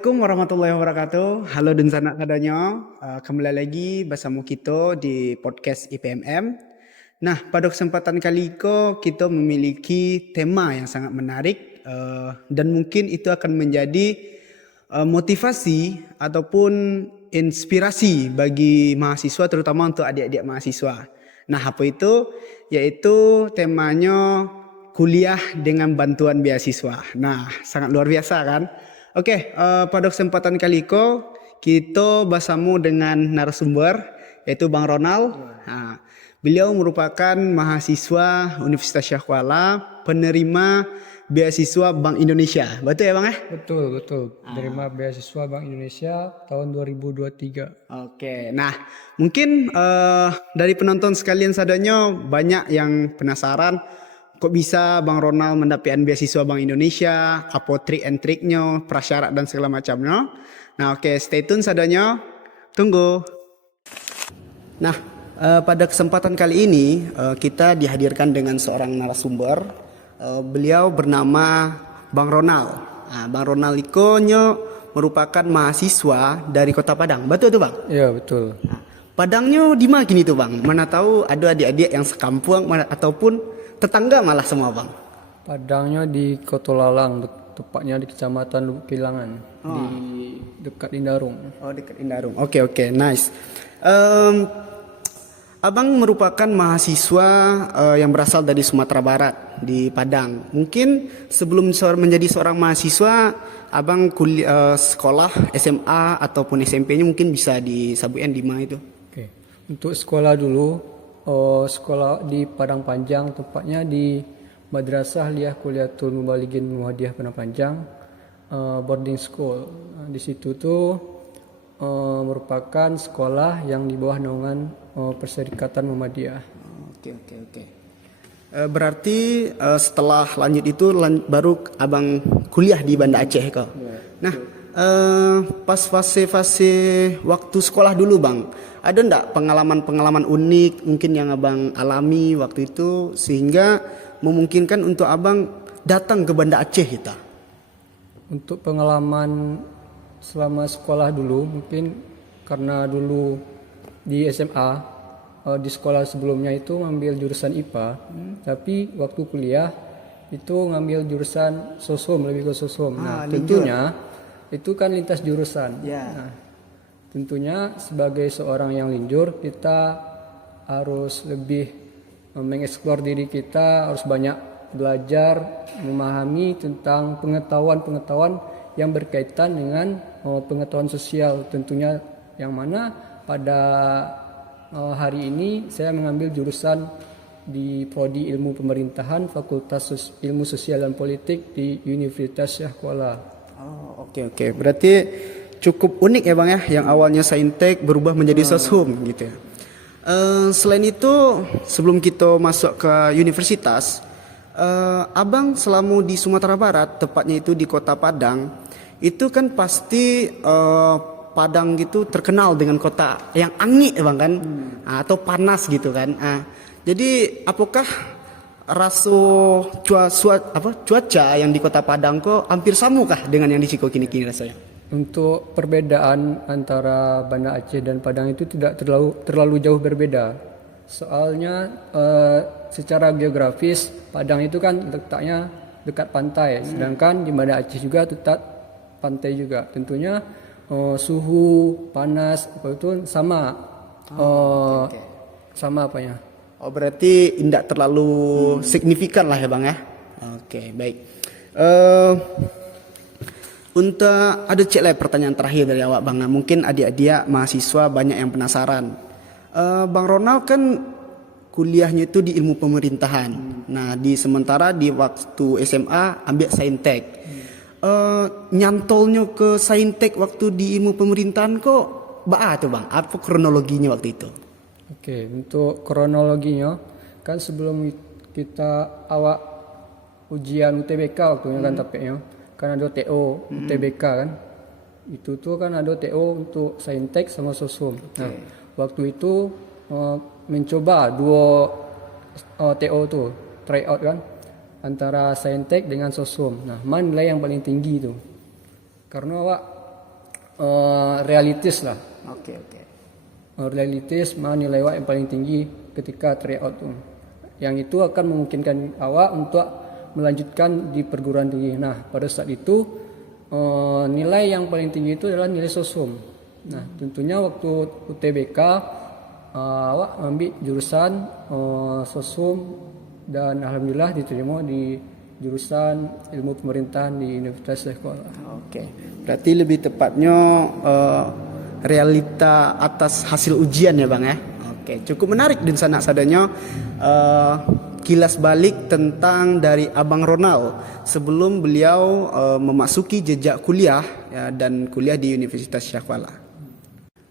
Assalamualaikum warahmatullahi wabarakatuh. Halo dan sanak kadanya. Kembali lagi bersama kita di podcast IPMM. Nah, pada kesempatan kali ini kita memiliki tema yang sangat menarik dan mungkin itu akan menjadi motivasi ataupun inspirasi bagi mahasiswa, terutama untuk adik-adik mahasiswa. Nah, apa itu? Yaitu temanya kuliah dengan bantuan beasiswa. Nah, sangat luar biasa kan? Oke, pada kesempatan kali ini kita bersama dengan narasumber yaitu Bang Ronald. Nah, beliau merupakan mahasiswa Universitas Syah Kuala, penerima beasiswa Bank Indonesia. Betul ya Bang ya? Betul, betul. Menerima beasiswa Bank Indonesia tahun 2023. Oke, nah mungkin dari penonton sekalian sadanya banyak yang penasaran kok bisa Bang Ronald mendapatkan beasiswa Bank Indonesia, apa trik and triknya, prasyarat dan segala macamnya. Nah oke, stay tune sadanya, tunggu. Nah pada kesempatan kali ini kita dihadirkan dengan seorang narasumber. Beliau bernama Bang Ronald. Nah, Bang Ronald Ikonyo merupakan mahasiswa dari Kota Padang. Betul tuh Bang? Iya, betul. Nah, Padangnya di mana gini tuh Bang? Mana tahu ada adik-adik yang sekampung ataupun tetangga malah semua Bang. Padangnya di Kota Lalang, tepatnya di Kecamatan Lubuk Kilangan, di dekat Indarung. Oh dekat Indarung. Oke, nice. Abang merupakan mahasiswa yang berasal dari Sumatera Barat di Padang. Mungkin sebelum menjadi seorang mahasiswa, abang sekolah SMA ataupun SMP-nya mungkin bisa disebutkan di mana itu? Oke. Untuk sekolah dulu, sekolah di Padang Panjang, tepatnya di Madrasah Aliyah Kuliatul Mubalighin Muhammadiyah Padang Panjang, boarding school. Nah, di situ tuh merupakan sekolah yang di bawah naungan Perserikatan Muhammadiyah. Oke. Berarti setelah lanjut itu baru abang kuliah di Banda Aceh kok. Nah, pas fase-fase waktu sekolah dulu bang, ada ndak pengalaman-pengalaman unik mungkin yang abang alami waktu itu sehingga memungkinkan untuk abang datang ke Banda Aceh kita? Untuk pengalaman selama sekolah dulu, mungkin karena dulu di SMA, di sekolah sebelumnya itu ngambil jurusan IPA, tapi waktu kuliah itu ngambil jurusan sosum, lebih ke sosum. Nah, tentunya itu kan lintas jurusan. Nah, tentunya sebagai seorang yang linjur, kita harus lebih mengeksplor diri kita, harus banyak belajar, memahami tentang pengetahuan-pengetahuan yang berkaitan dengan pengetahuan sosial, tentunya yang mana pada hari ini saya mengambil jurusan di Prodi Ilmu Pemerintahan Fakultas Ilmu Sosial dan Politik di Universitas Syah Kuala. Oh, oke. Berarti cukup unik ya Bang ya, yang awalnya saintek berubah menjadi soshum gitu ya. Selain itu, sebelum kita masuk ke universitas, Abang selama di Sumatera Barat, tepatnya itu di Kota Padang, itu kan pasti Padang gitu terkenal dengan kota yang angin ya Bang kan, atau panas gitu kan. Jadi apakah cuaca yang di Kota Padang kok hampir sama kah dengan yang di Ciko kini rasanya? Untuk perbedaan antara Banda Aceh dan Padang itu tidak terlalu jauh berbeda. Soalnya secara geografis Padang itu kan letaknya dekat pantai, sedangkan di Banda Aceh juga dekat pantai juga. Tentunya suhu panas apa itu sama, sama apanya? Oh berarti tidak terlalu signifikan lah ya Bang ya. Oke, baik. Untuk ada pertanyaan terakhir dari awak Bang. Nah, mungkin adik-adik mahasiswa banyak yang penasaran. Bang Ronald kan kuliahnya itu di ilmu pemerintahan. Nah, sementara di waktu SMA ambil saintek. Nyantolnya ke saintek waktu di ilmu pemerintahan kok tuh Bang? Apa kronologinya waktu itu? Oke, untuk kronologinya kan sebelum kita awak ujian UTBK waktunya kan tapeknya kan ada TO UTBK kan. Itu tuh kan ada TO untuk saintek sama sosum. Nah, waktu itu mencoba dua TO tuh try out kan antara saintek dengan sosum. Nah, mana nilai yang paling tinggi tuh? Karena awak realistis lah. Oke, oke. Realistis mana nilai awak yang paling tinggi ketika tryout tuh. Yang itu akan memungkinkan awak untuk melanjutkan di perguruan tinggi. Nah, pada saat itu nilai yang paling tinggi itu adalah nilai sosum. Nah, tentunya waktu UTBK awak ambil jurusan sosum dan alhamdulillah diterima di jurusan ilmu pemerintahan di Universitas Sekolah. Oke. Berarti lebih tepatnya realita atas hasil ujian ya Bang ya. Oke, cukup menarik dan sanak sadanya kilas balik tentang dari Abang Ronald sebelum beliau memasuki jejak kuliah ya, dan kuliah di Universitas Syahkuala.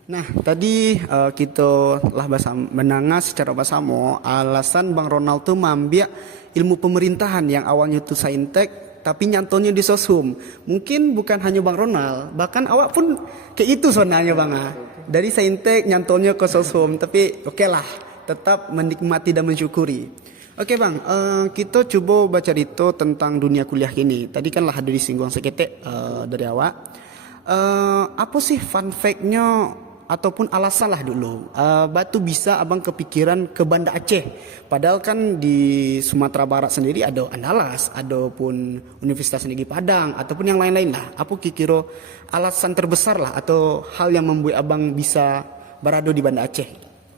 Nah, tadi kita telah mendengar secara bersama alasan Bang Ronald tuh mengambil ilmu pemerintahan yang awalnya tuh saintek tapi nyantolnya di sosum. Mungkin bukan hanya Bang Ronald, bahkan awak pun kayak itu sebenarnya Bang. Dari saintek nyantolnya ke sosum, tapi oke lah, tetap menikmati dan mensyukuri. Oke Bang, kita coba baca cerita tentang dunia kuliah ini. Tadi kan lah ada disinggung seketek dari awak. Apa sih fun fact-nya ataupun alasan lah dulu batu bisa abang kepikiran ke Banda Aceh, padahal kan di Sumatera Barat sendiri ada Andalas, ada pun Universitas Negeri Padang ataupun yang lain-lain lah. Apa kira alasan terbesar lah atau hal yang membuat abang bisa berada di Banda Aceh?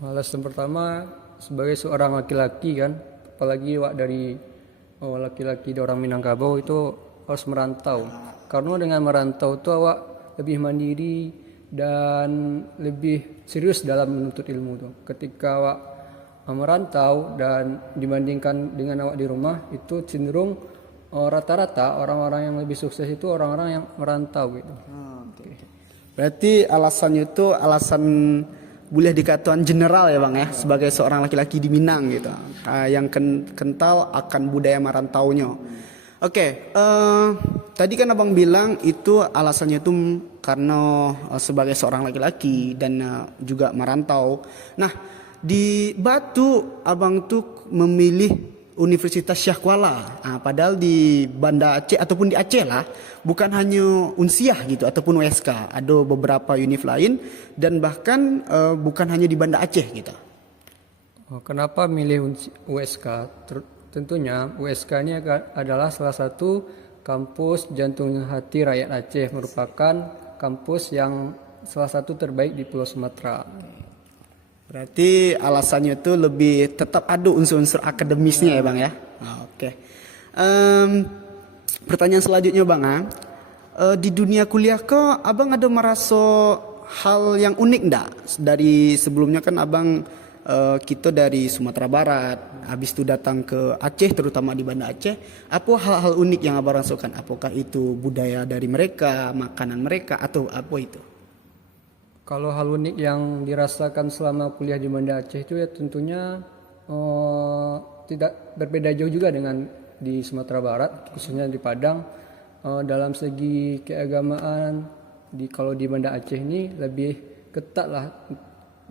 Alasan pertama, sebagai seorang laki-laki kan, apalagi dari laki-laki dari orang Minangkabau itu harus merantau. Karena dengan merantau itu awak lebih mandiri dan lebih serius dalam menuntut ilmu tuh. Ketika awak merantau dan dibandingkan dengan awak di rumah, itu cenderung rata-rata orang-orang yang lebih sukses itu orang-orang yang merantau gitu. Berarti alasannya itu alasan boleh dikatakan general ya Bang ya, sebagai seorang laki-laki di Minang gitu, yang kental akan budaya merantaunya. Oke, tadi kan abang bilang itu alasannya itu karena sebagai seorang laki-laki dan juga merantau. Nah, di Batu abang tuh memilih Universitas Syahkuala. Padahal di Banda Aceh ataupun di Aceh lah, bukan hanya Unsiah gitu ataupun USK, ada beberapa univ lain dan bahkan bukan hanya di Banda Aceh gitu. Kenapa milih USK? Tentunya USK ini adalah salah satu kampus jantung hati rakyat Aceh, merupakan kampus yang salah satu terbaik di Pulau Sumatera. Berarti alasannya itu lebih tetap ada unsur-unsur akademisnya ya Bang ya. Oke. Pertanyaan selanjutnya Bang, di dunia kuliah kok abang ada merasa hal yang unik enggak? Dari sebelumnya kan abang kita dari Sumatera Barat, habis itu datang ke Aceh, terutama di Banda Aceh. Apa hal-hal unik yang abang rasakan? Apakah itu budaya dari mereka, makanan mereka, atau apa itu? Kalau hal unik yang dirasakan selama kuliah di Banda Aceh itu ya tentunya tidak berbeda jauh juga dengan di Sumatera Barat, khususnya di Padang. Dalam segi keagamaan, kalau di Banda Aceh ini lebih ketat lah.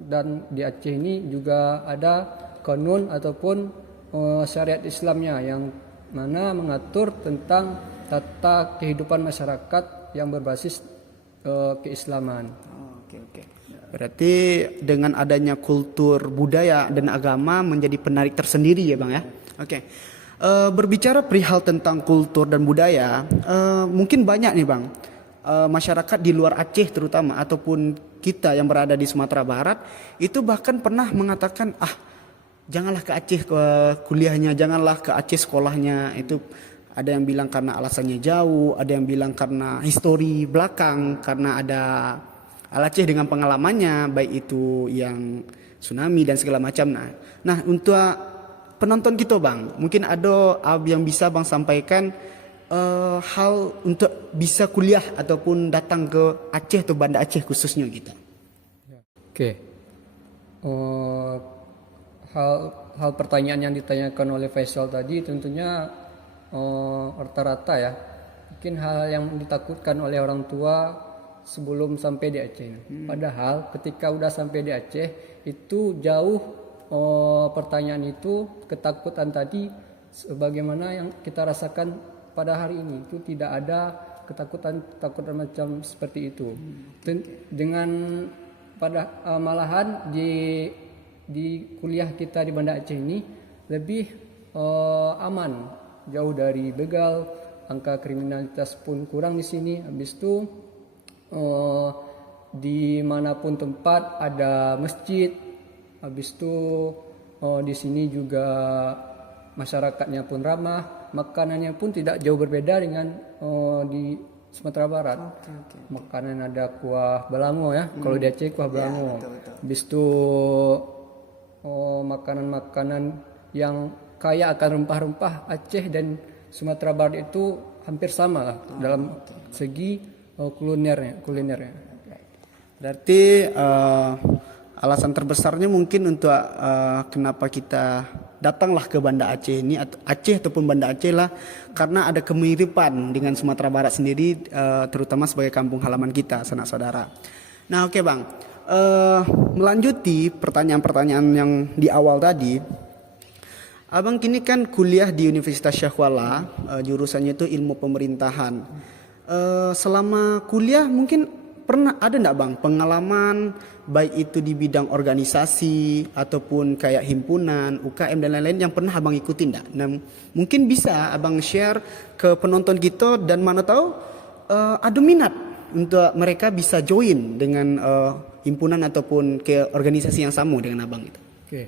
Dan di Aceh ini juga ada kanun ataupun syariat Islamnya yang mana mengatur tentang tata kehidupan masyarakat yang berbasis keislaman. Oke. Berarti dengan adanya kultur budaya dan agama menjadi penarik tersendiri ya Bang ya. Oke. Berbicara perihal tentang kultur dan budaya, mungkin banyak nih Bang, masyarakat di luar Aceh terutama ataupun kita yang berada di Sumatera Barat itu bahkan pernah mengatakan janganlah ke Aceh ke kuliahnya, janganlah ke Aceh sekolahnya. Itu ada yang bilang karena alasannya jauh, ada yang bilang karena histori belakang, karena ada Aceh dengan pengalamannya baik itu yang tsunami dan segala macam. Nah untuk penonton kita Bang, mungkin ada yang bisa Bang sampaikan hal untuk bisa kuliah ataupun datang ke Aceh atau Banda Aceh khususnya gitu. Oke. Hal pertanyaan yang ditanyakan oleh Faisal tadi tentunya rata-rata ya. Mungkin hal yang ditakutkan oleh orang tua sebelum sampai di Aceh. Padahal ketika udah sampai di Aceh itu jauh pertanyaan itu, ketakutan tadi sebagaimana yang kita rasakan pada hari ini itu tidak ada ketakutan macam seperti itu. Dengan malahan di kuliah kita di Banda Aceh ini lebih aman, jauh dari begal, angka kriminalitas pun kurang di sini. Habis itu dimanapun tempat ada masjid. Habis itu di sini juga masyarakatnya pun ramah, makanannya pun tidak jauh berbeda dengan di Sumatera Barat. Makanan ada kuah belango ya, kalau di Aceh kuah belango. Habis itu makanan-makanan yang kaya akan rempah-rempah Aceh dan Sumatera Barat itu hampir sama lah dalam segi kulinernya. Berarti alasan terbesarnya mungkin untuk kenapa kita datanglah ke Banda Aceh ini, Aceh ataupun Banda Aceh lah, karena ada kemiripan dengan Sumatera Barat sendiri, terutama sebagai kampung halaman kita, sanak saudara. Nah oke Bang, melanjuti pertanyaan-pertanyaan yang di awal tadi, Abang kini kan kuliah di Universitas Syahwala, jurusannya itu ilmu pemerintahan. Selama kuliah mungkin pernah ada enggak Bang pengalaman baik itu di bidang organisasi ataupun kayak himpunan, UKM dan lain-lain yang pernah Abang ikutin enggak? Nah, mungkin bisa Abang share ke penonton kita dan mana tahu ada minat untuk mereka bisa join dengan himpunan ataupun ke organisasi yang sama dengan Abang itu. Oke.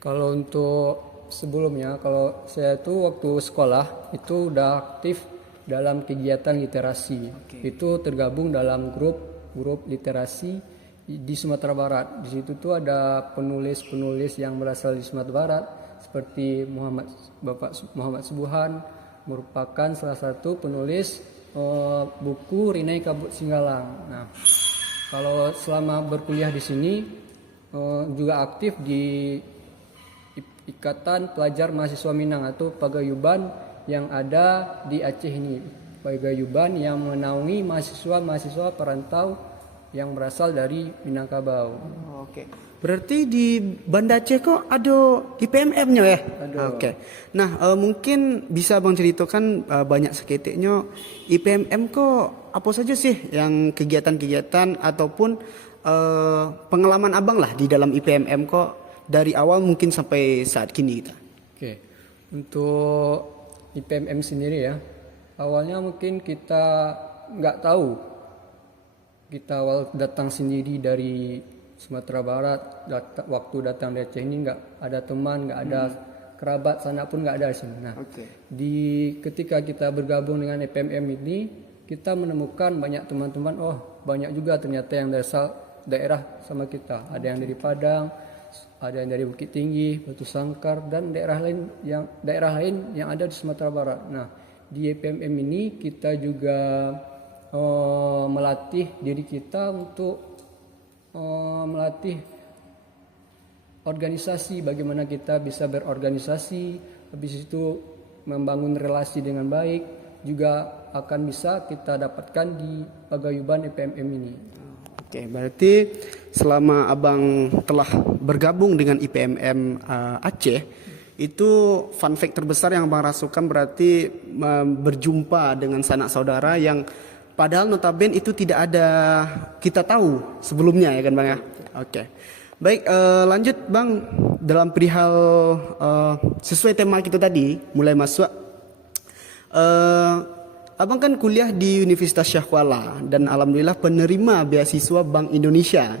Kalau untuk sebelumnya, kalau saya tuh waktu sekolah itu udah aktif dalam kegiatan literasi. Itu tergabung dalam grup literasi di Sumatera Barat. Di situ tuh ada penulis-penulis yang berasal di Sumatera Barat seperti Bapak Muhammad Subuhan merupakan salah satu penulis buku Rinai Kabut Singgalang. Nah, kalau selama berkuliah di sini juga aktif di Ikatan Pelajar Mahasiswa Minang atau Pagayuban yang ada di Aceh ini. Pagayuban yang menaungi mahasiswa-mahasiswa perantau yang berasal dari Minangkabau. Oke. Berarti di Banda Aceh kok ada IPMM-nya ya? Ada. Oke. Nah, mungkin bisa Bang ceritakan banyak seketiknya IPMM kok apa saja sih yang kegiatan-kegiatan ataupun pengalaman Abang lah di dalam IPMM kok dari awal mungkin sampai saat kini kita. Oke. Untuk IPMM sendiri ya, awalnya mungkin kita nggak tahu. Kita awal datang sendiri dari Sumatera Barat, waktu datang dari Aceh ini nggak ada teman, nggak ada kerabat sana pun nggak ada di sini. Nah, ketika kita bergabung dengan IPMM ini, kita menemukan banyak teman-teman. Oh, banyak juga ternyata yang dari daerah sama kita. Ada yang dari Padang, ada yang dari Bukit Tinggi, Batu Sangkar, dan daerah lain yang ada di Sumatera Barat. Nah, di IPMM ini kita juga melatih diri kita untuk melatih organisasi, bagaimana kita bisa berorganisasi, habis itu membangun relasi dengan baik, juga akan bisa kita dapatkan di pagayuban IPMM ini. Oke, berarti selama Abang telah bergabung dengan IPMM Aceh, itu fun fact terbesar yang Abang rasakan berarti berjumpa dengan sanak saudara yang padahal notabene itu tidak ada kita tahu sebelumnya ya kan Bang ya. Oke. Baik, lanjut Bang dalam perihal sesuai tema kita tadi mulai masuk. Abang kan kuliah di Universitas Syahwala dan alhamdulillah penerima beasiswa Bank Indonesia.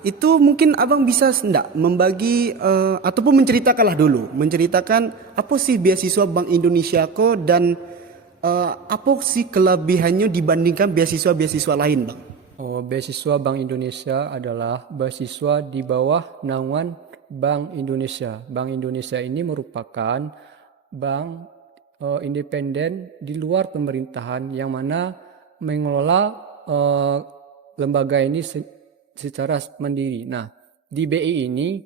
Itu mungkin Abang bisa enggak membagi ataupun menceritakan apa sih beasiswa Bank Indonesia kok dan apa sih kelebihannya dibandingkan beasiswa-beasiswa lain, Bang? Beasiswa Bank Indonesia adalah beasiswa di bawah naungan Bank Indonesia. Bank Indonesia ini merupakan bank independen di luar pemerintahan yang mana mengelola lembaga ini secara mandiri. Nah, di BI ini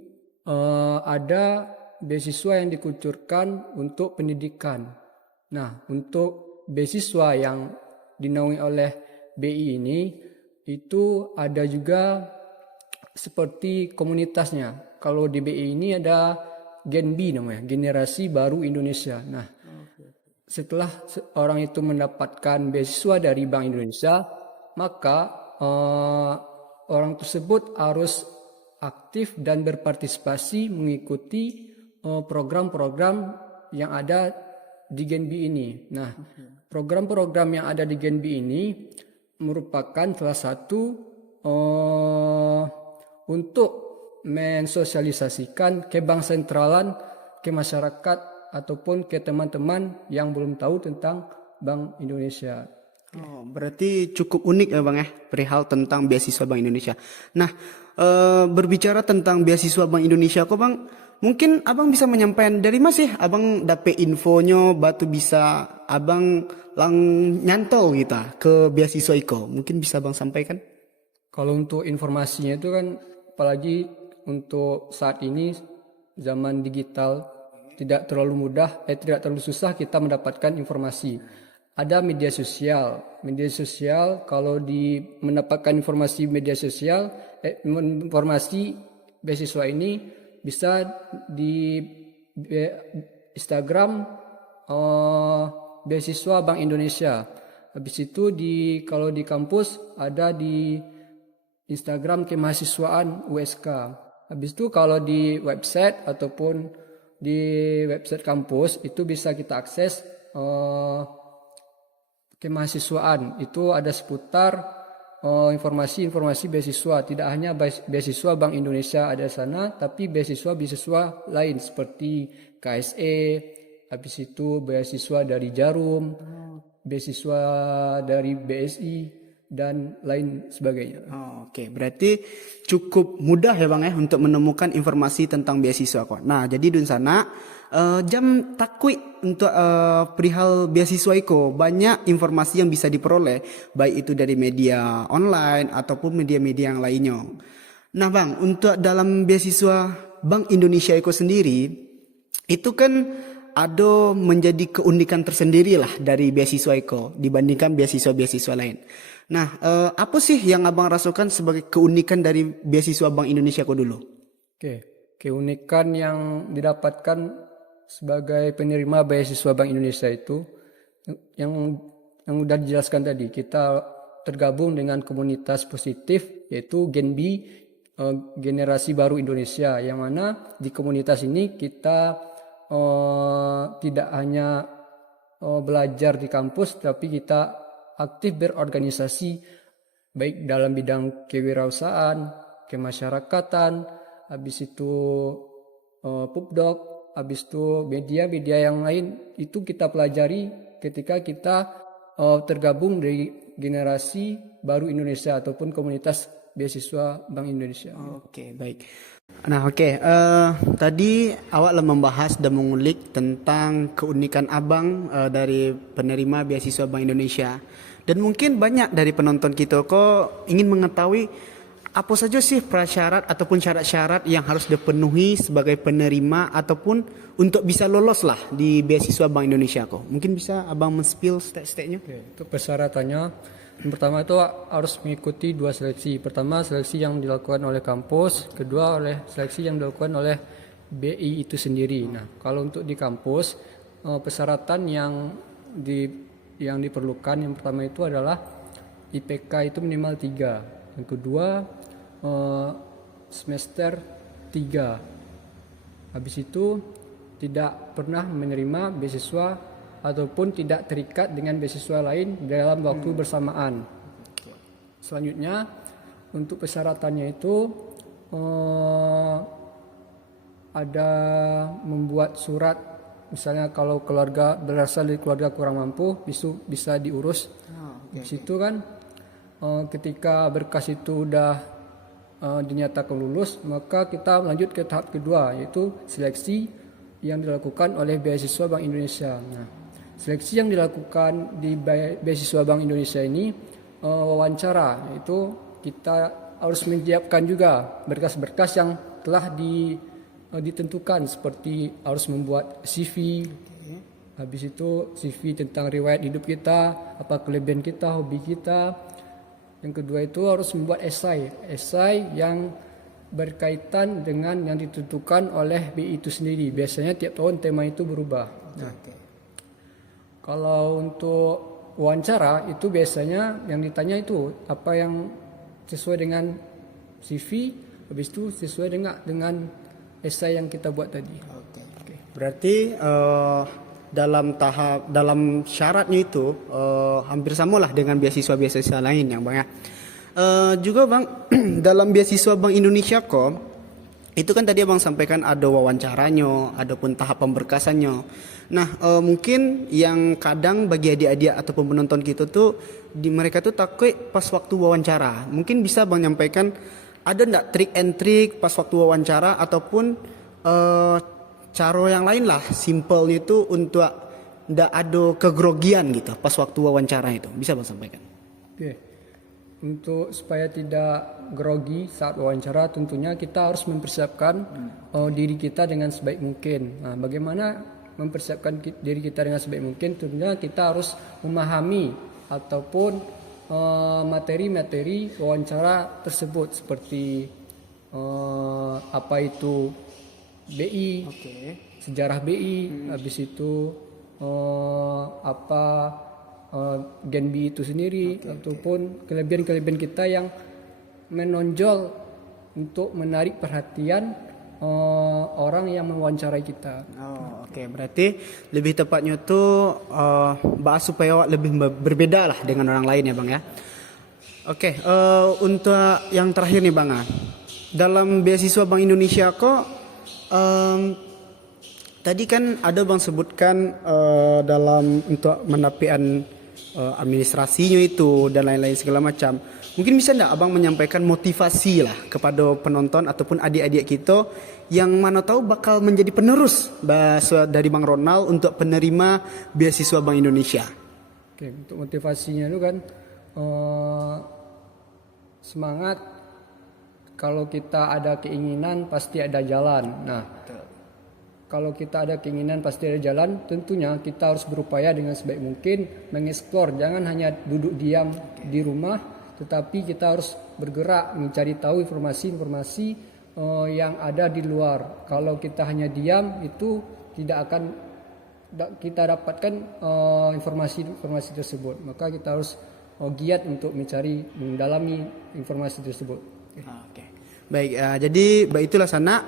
ada beasiswa yang dikucurkan untuk pendidikan. Nah, untuk beasiswa yang dinaungi oleh BI ini itu ada juga seperti komunitasnya. Kalau di BI ini ada Gen B namanya, Generasi Baru Indonesia. Nah, setelah orang itu mendapatkan beasiswa dari Bank Indonesia, maka orang tersebut harus aktif dan berpartisipasi mengikuti program-program yang ada di Genbi ini. Nah, program-program yang ada di Genbi ini merupakan salah satu untuk mensosialisasikan ke bank sentralan, ke masyarakat ataupun ke teman-teman yang belum tahu tentang Bank Indonesia. Oh, berarti cukup unik ya Bang ya, perihal tentang beasiswa Bank Indonesia. Nah, berbicara tentang beasiswa Bank Indonesia kok Bang, mungkin Abang bisa menyampaikan dari Mas ya, Abang dapet infonya, batu bisa Abang nyantol gitu ke beasiswa Iko. Mungkin bisa Abang sampaikan? Kalau untuk informasinya itu kan, apalagi untuk saat ini zaman digital, tidak terlalu mudah, tidak terlalu susah kita mendapatkan informasi. Ada media sosial. Media sosial kalau mendapatkan informasi media sosial, informasi beasiswa ini bisa di Instagram beasiswa Bank Indonesia. Habis itu kalau di kampus ada di Instagram kemahasiswaan USK. Habis itu kalau di website ataupun di website kampus itu bisa kita akses kemahasiswaan. Itu ada seputar informasi-informasi beasiswa. Tidak hanya beasiswa Bank Indonesia ada di sana, tapi beasiswa lain seperti KSE, habis itu beasiswa dari Jarum, beasiswa dari BSI, dan lain sebagainya. Oke, berarti cukup mudah ya Bang ya untuk menemukan informasi tentang beasiswa kok. Nah, jadi Dun sana jam takui untuk perihal beasiswa Iko banyak informasi yang bisa diperoleh baik itu dari media online ataupun media-media yang lainnya. Nah, Bang, untuk dalam beasiswa Bank Indonesia Iko sendiri itu kan ada menjadi keunikan tersendiri lah dari beasiswa Iko dibandingkan beasiswa-beasiswa lain. Nah, apa sih yang Abang rasakan sebagai keunikan dari beasiswa Bank Indonesia Iko dulu? Oke, keunikan yang didapatkan sebagai penerima beasiswa Bank Indonesia itu yang sudah dijelaskan tadi, kita tergabung dengan komunitas positif yaitu Genbi, Generasi Baru Indonesia, yang mana di komunitas ini kita tidak hanya belajar di kampus, tapi kita aktif berorganisasi baik dalam bidang kewirausahaan, kemasyarakatan, habis itu Pupdok, habis itu media-media yang lain itu kita pelajari ketika kita tergabung dari Generasi Baru Indonesia ataupun komunitas beasiswa Bank Indonesia. Oke, baik. Nah, oke. Tadi awak lah membahas dan mengulik tentang keunikan Abang dari penerima beasiswa Bank Indonesia. Dan mungkin banyak dari penonton kita kok ingin mengetahui apa saja sih prasyarat ataupun syarat-syarat yang harus dipenuhi sebagai penerima ataupun untuk bisa lolos lah di beasiswa Bank Indonesia kok. Mungkin bisa Abang men-spill step-stepnya? Oke, untuk persyaratannya, yang pertama itu harus mengikuti 2 seleksi. Pertama, seleksi yang dilakukan oleh kampus, kedua oleh seleksi yang dilakukan oleh BI itu sendiri. Nah, kalau untuk di kampus, persyaratan yang diperlukan yang pertama itu adalah IPK itu minimal 3. Yang kedua, semester 3. Habis itu tidak pernah menerima beasiswa ataupun tidak terikat dengan beasiswa lain dalam waktu bersamaan. Selanjutnya, untuk persyaratannya itu ada membuat surat, misalnya kalau keluarga berasal dari keluarga kurang mampu, bisa diurus. Di situ kan ketika berkas itu udah dinyatakan lulus, maka kita lanjut ke tahap kedua, yaitu seleksi yang dilakukan oleh beasiswa Bank Indonesia. Nah, seleksi yang dilakukan di beasiswa Bank Indonesia ini wawancara, itu kita harus menyiapkan juga berkas-berkas yang telah ditentukan, seperti harus membuat CV, habis itu CV tentang riwayat hidup kita, apa kelebihan kita, hobi kita. Yang kedua itu harus membuat esai yang berkaitan dengan yang ditentukan oleh BI itu sendiri. Biasanya tiap tahun tema itu berubah. Nah, Kalau untuk wawancara itu biasanya yang ditanya itu apa yang sesuai dengan CV, habis itu sesuai dengan esai yang kita buat tadi. Oke. Berarti dalam syaratnya itu hampir sama lah dengan beasiswa-beasiswa lain ya Bang ya. Juga Bang dalam beasiswa Bank Indonesia kok itu kan tadi Abang sampaikan ada wawancaranya, ada pun tahap pemberkasannya. Nah, mungkin yang kadang bagi adik-adik ataupun penonton kita tuh mereka tuh takut pas waktu wawancara. Mungkin bisa Bang nyampaikan ada ndak trik and trik pas waktu wawancara ataupun cara yang lain lah, simpelnya itu untuk ndak ada kegrogian gitu pas waktu wawancara itu. Bisa Bang sampaikan? Oke. Untuk supaya tidak grogi saat wawancara, tentunya kita harus mempersiapkan diri kita dengan sebaik mungkin. Nah, bagaimana mempersiapkan diri kita dengan sebaik mungkin? Tentunya kita harus memahami ataupun materi-materi wawancara tersebut seperti apa itu BI, sejarah BI, habis itu apa Gen B itu sendiri ataupun kelebihan-kelebihan kita yang menonjol untuk menarik perhatian orang yang mewawancarai kita. Berarti lebih tepatnya tuh bahas supaya lebih berbeda lah dengan orang lain ya Bang ya. Untuk yang terakhir nih Bang, dalam beasiswa Bank Indonesia kok tadi kan ada Bang sebutkan dalam untuk mendapian administrasinya itu dan lain-lain segala macam. Mungkin bisa enggak Abang menyampaikan motivasi lah kepada penonton ataupun adik-adik kita yang mana tahu bakal menjadi penerus dari Bang Ronald untuk penerima beasiswa Bank Indonesia. Oke, untuk motivasinya itu kan semangat, kalau kita ada keinginan pasti ada jalan. Nah, kalau kita ada keinginan pasti ada jalan, tentunya kita harus berupaya dengan sebaik mungkin mengeksplor, jangan hanya duduk diam di rumah, tetapi kita harus bergerak mencari tahu informasi-informasi yang ada di luar. Kalau kita hanya diam itu tidak akan kita dapatkan informasi-informasi tersebut. Maka kita harus giat untuk mencari, mendalami informasi tersebut. Baik, jadi itulah sana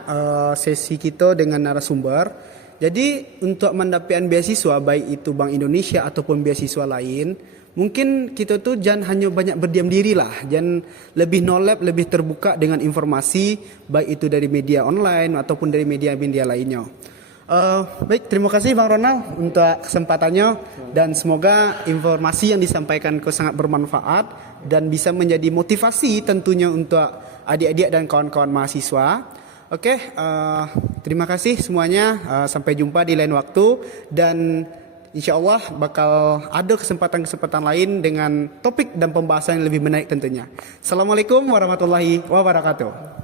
sesi kita dengan narasumber. Jadi untuk mendapatkan beasiswa baik itu Bank Indonesia ataupun beasiswa lain, mungkin kita tuh jangan hanya banyak berdiam diri lah, jangan lebih nolep, lebih terbuka dengan informasi baik itu dari media online ataupun dari media-media lainnya. Baik, terima kasih Bang Ronald untuk kesempatannya dan semoga informasi yang disampaikan sangat bermanfaat dan bisa menjadi motivasi tentunya untuk adik-adik dan kawan-kawan mahasiswa. Terima kasih semuanya. Sampai jumpa di lain waktu dan insya Allah bakal ada kesempatan-kesempatan lain dengan topik dan pembahasan yang lebih menarik tentunya. Assalamualaikum warahmatullahi wabarakatuh.